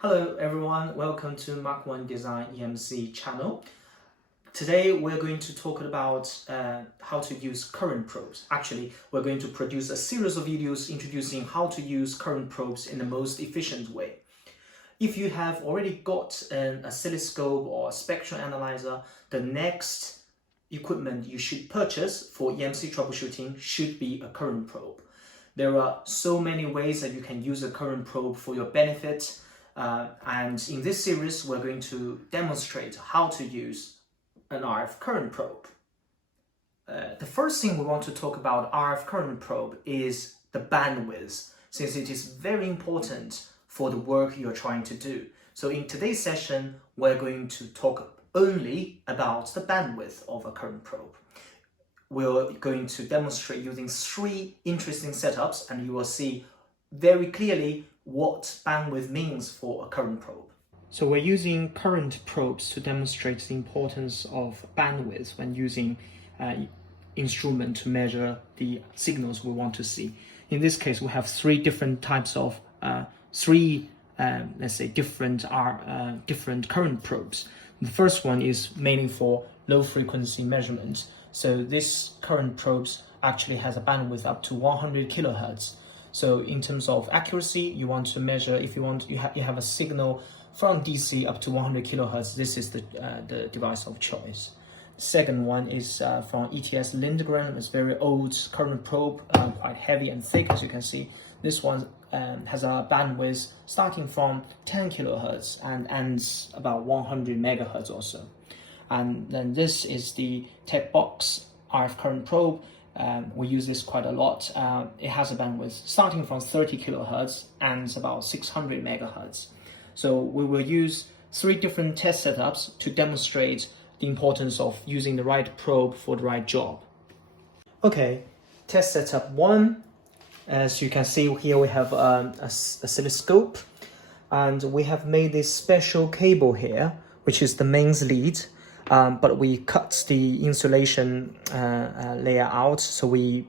Hello everyone, welcome to Mark 1 Design EMC channel. Today we're going to talk about how to use current probes. Actually, we're going to produce a series of videos introducing how to use current probes in the most efficient way. If you have already got an oscilloscope or a spectral analyzer, the next equipment you should purchase for EMC troubleshooting should be a current probe. There are so many ways that you can use a current probe for your benefit. And in this series, we're going to demonstrate how to use an RF current probe. The first thing we want to talk about RF current probe is the bandwidth, since it is very important for the work you're trying to do. So in today's session, we're going to talk only about the bandwidth of a current probe. We're going to demonstrate using 3 interesting setups, and you will see very clearly what bandwidth means for a current probe. So we're using current probes to demonstrate the importance of bandwidth when using instrument to measure the signals we want to see. In this case, we have 3 different types of let's say different current probes. The first one is mainly for low frequency measurement. So this current probes actually has a bandwidth up to 100 kilohertz. So in terms of accuracy, you want to measure, if you have a signal from DC up to 100 kilohertz, this is the device of choice. The second one is from ETS Lindgren. It's very old current probe, quite heavy and thick, as you can see. This one has a bandwidth starting from 10 kilohertz and ends about 100 megahertz or so. And then this is the tech box RF current probe. We use this quite a lot. It has a bandwidth starting from 30 kilohertz and about 600 megahertz. So we will use 3 different test setups to demonstrate the importance of using the right probe for the right job. Okay, test setup 1. As you can see here, we have a oscilloscope, and we have made this special cable here, which is the mains lead. But we cut the insulation layer out, so we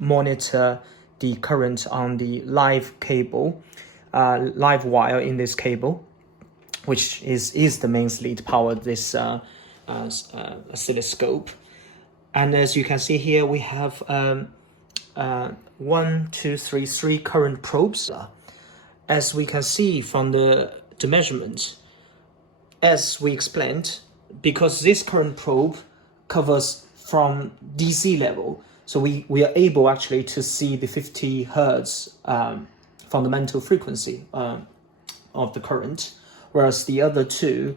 monitor the current on the live cable, live wire in this cable, which is the mains lead power this oscilloscope. And as you can see here, we have 3 current probes. As we can see from the measurement, as we explained, because this current probe covers from DC level, so we are able actually to see the 50 hertz fundamental frequency of the current, whereas the other 2,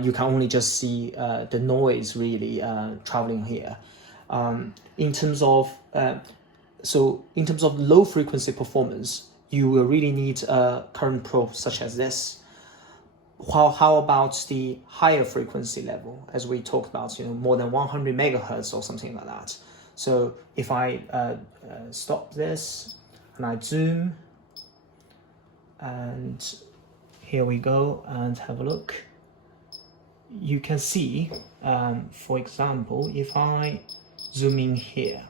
you can only just see the noise really traveling here. In terms of low frequency performance, you will really need a current probe such as this. How about the higher frequency level, as we talked about, more than 100 megahertz or something like that? So if I stop this and I zoom, and here we go, and have a look, you can see, for example, if I zoom in here,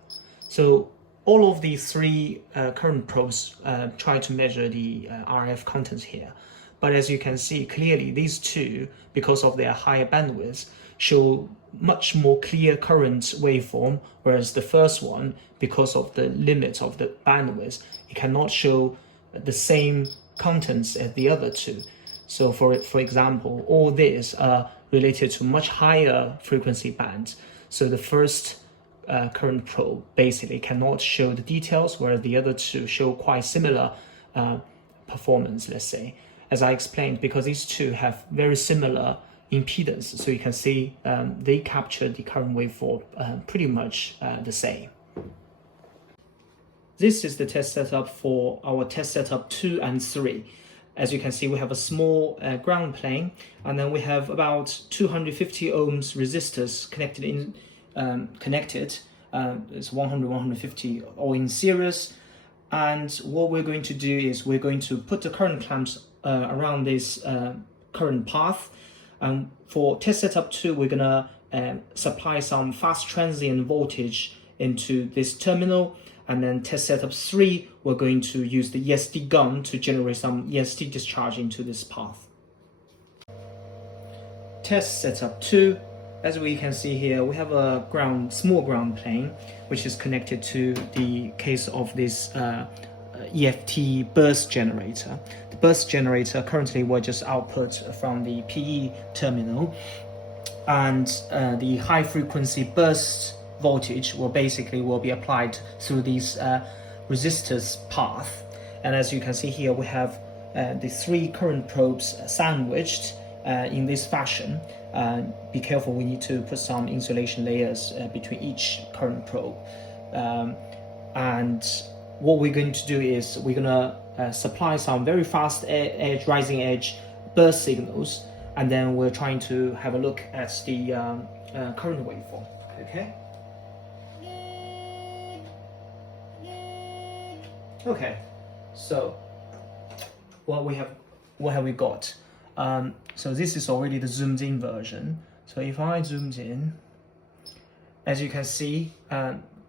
so all of these 3 current probes try to measure the RF contents here. But as you can see clearly, these 2, because of their higher bandwidth, show much more clear current waveform, whereas the first one, because of the limit of the bandwidth, it cannot show the same contents as the other 2. So for example, all these are related to much higher frequency bands. So the first current probe basically cannot show the details, whereas the other 2 show quite similar performance, let's say. As I explained, because these 2 have very similar impedance, so you can see they capture the current waveform pretty much the same. This is the test setup for our test setup 2 and 3. As you can see, we have a small ground plane, and then we have about 250 ohms resistors connected. It's 150 all in series. And what we're going to do is we're going to put the current clamps around this current path. And for test setup 2, we're gonna supply some fast transient voltage into this terminal, And then test setup 3, we're going to use the ESD gun to generate some ESD discharge into this path. Test setup 2, as we can see here, we have a small ground plane, which is connected to the case of this EFT burst generator. The burst generator currently will just output from the PE terminal, and the high frequency burst voltage will be applied through these resistors path. And as you can see here, we have the 3 current probes sandwiched in this fashion. Be careful, we need to put some insulation layers between each current probe. And what we're going to do is we're going to supply some very fast rising edge burst signals, and then we're trying to have a look at the current waveform. Okay. Okay. So what have we got? So this is already the zoomed in version. So if I zoomed in, as you can see,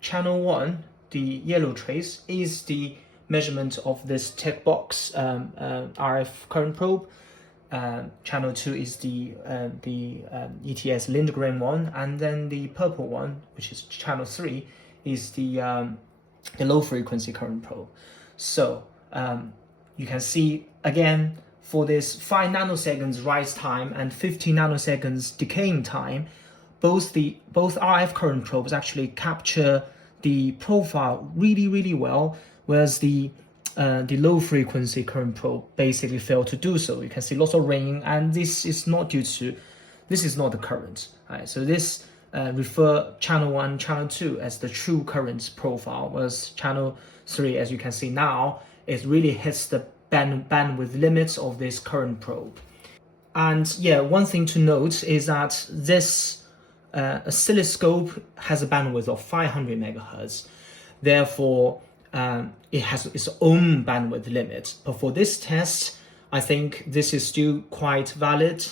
channel 1, the yellow trace, is the measurement of this tech box RF current probe. Channel 2 is the ETS Lindgren one, and then the purple one, which is channel 3, is the low frequency current probe. So you can see again, for this 5 nanoseconds rise time and 50 nanoseconds decaying time, both RF current probes actually capture the profile really well, whereas the low frequency current probe basically failed to do so. You can see lots of ringing, and this is not the current. Right? So this refer channel 1, channel 2 as the true current profile, whereas channel 3, as you can see now, it really hits the bandwidth limits of this current probe. And yeah, one thing to note is that this oscilloscope has a bandwidth of 500 megahertz. Therefore, it has its own bandwidth limit. But for this test, I think this is still quite valid.